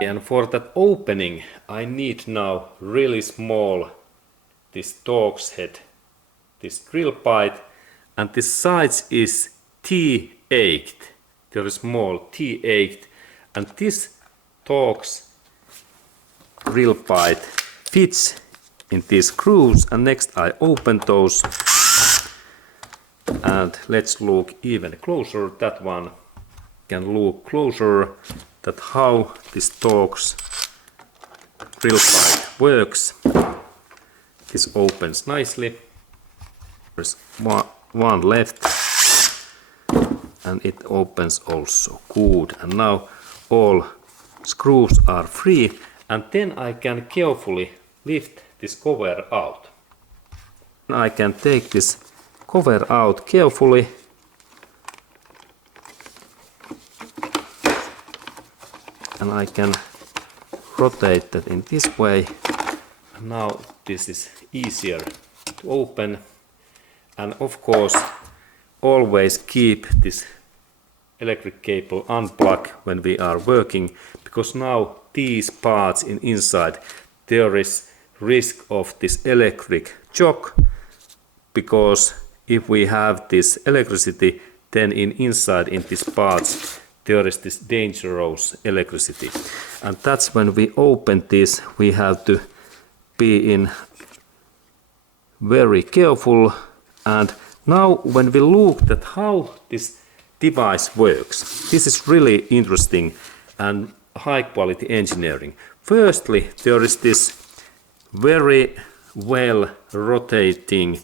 And for that opening I need now really small this Torx head, this drill bite, and this size is T8. There is small T8, and this Torx drill bite fits in these grooves, and next I open those, and let's look even closer. That one can look closer that how this Torx drill bite works. This opens nicely. There's one left, and it opens also good, and now all screws are free, and then I can carefully lift this cover out. I can take this cover out carefully, and I can rotate that in this way. Now this is easier to open, and of course always keep this electric cable unplugged when we are working, because now these parts inside there is risk of this electric shock, because if we have this electricity, then inside in these parts there is this dangerous electricity, and that's when we open this we have to be in very careful. And now when we look at how this device works, this is really interesting and high quality engineering. Firstly, there is this very well rotating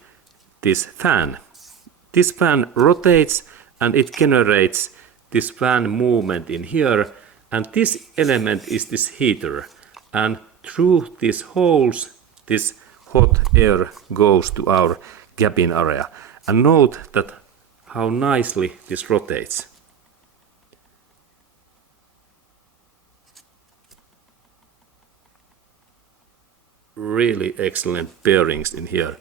this fan. This fan rotates and it generates this fan movement in here, and this element is this heater, and through these holes this hot air goes to our cabin area. And note that how nicely this rotates. Really excellent bearings in here.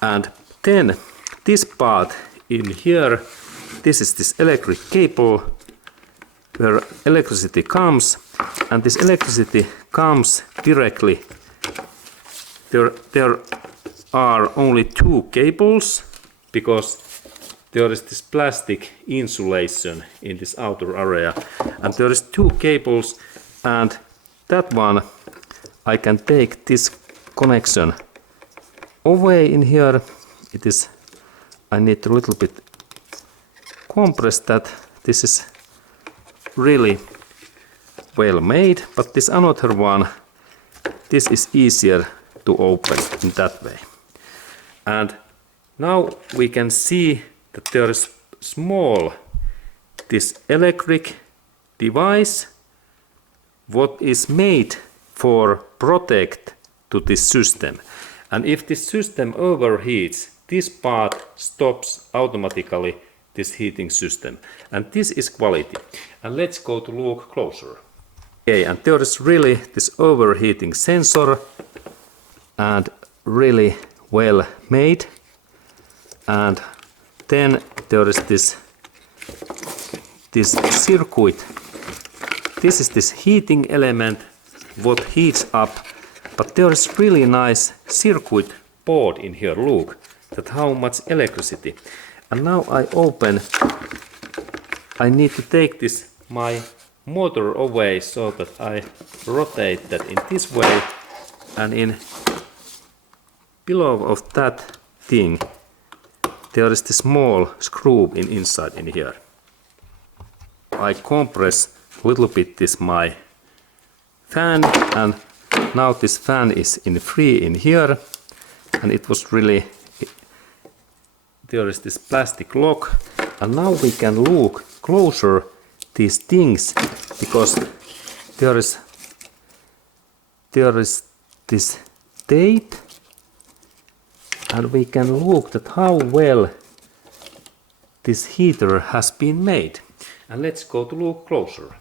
And then this part in here, this is this electric cable where electricity comes, and this electricity comes directly. There are only two cables, because there is this plastic insulation in this outer area, and there is two cables, and that one I can take this connection away in here. It is, I need a little bit compress that. This is really well made, but this another one, this is easier to open in that way. And now we can see that there is small this electric device what is made for protect to this system, and if this system overheats, this part stops automatically this heating system, and this is quality. And let's go to look closer. Okay, and there is really this overheating sensor, and really well made. And then there is this circuit. This is this heating element what heats up, but there is really nice circuit board in here. Look that how much electricity. And now I open, I need to take this my motor away so that I rotate that in this way, and in below of that thing there is this small screw inside in here. I compress a little bit this my fan, and now this fan is free in here, and it was really, there is this plastic lock, and now we can look closer these things, because there is this tape, and we can look at how well this heater has been made. And let's go to look closer.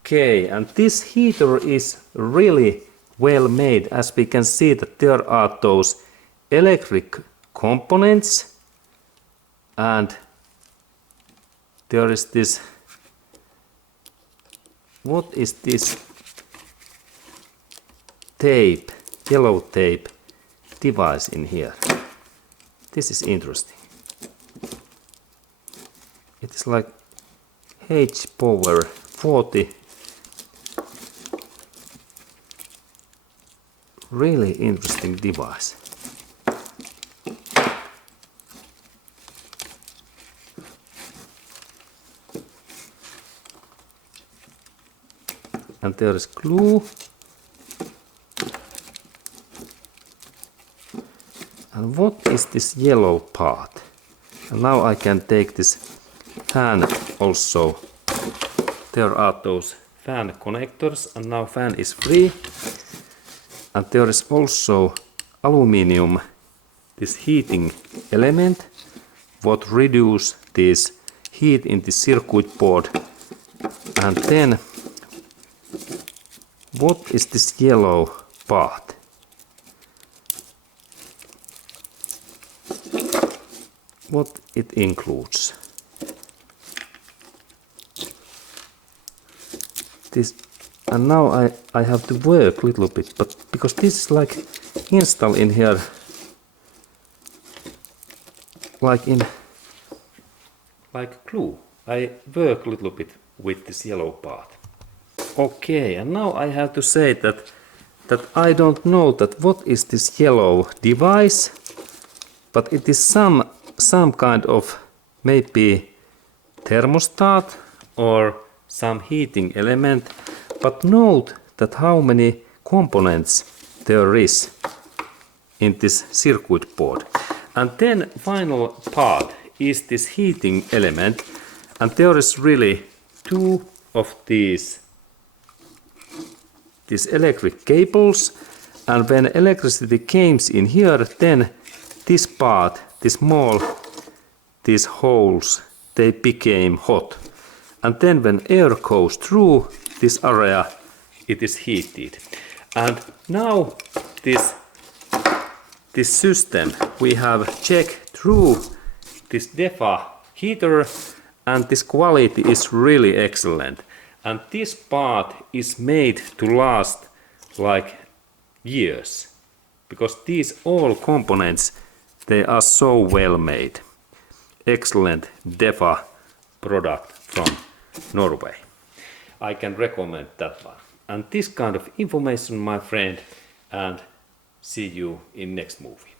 Okay, and this heater is really well made, as we can see that there are those electric components, and there is this, what is this tape, yellow tape device in here? This is interesting. It is like H power 40. Really interesting device. And there is glue. And what is this yellow part? And now I can take this fan also. There are those fan connectors, and now fan is free. And there is also aluminum, this heating element, what reduce this heat in the circuit board. And then, what is this yellow part? What it includes? This. And now I have to work a little bit, but because this is like install in here, like glue. I work a little bit with this yellow part. Okay, and now I have to say that I don't know that what is this yellow device, but it is some kind of maybe thermostat or some heating element. But note that how many components there is in this circuit board. And then final part is this heating element, and there is really two of these electric cables, and when electricity comes in here, then this part, these holes, they became hot. And then when air goes through this area, it is heated. And now this system, we have checked through this Defa heater, and this quality is really excellent. And this part is made to last like years, because these all components, they are so well made. Excellent Defa product from Norway. I can recommend that one. And this kind of information, my friend, and see you in next movie.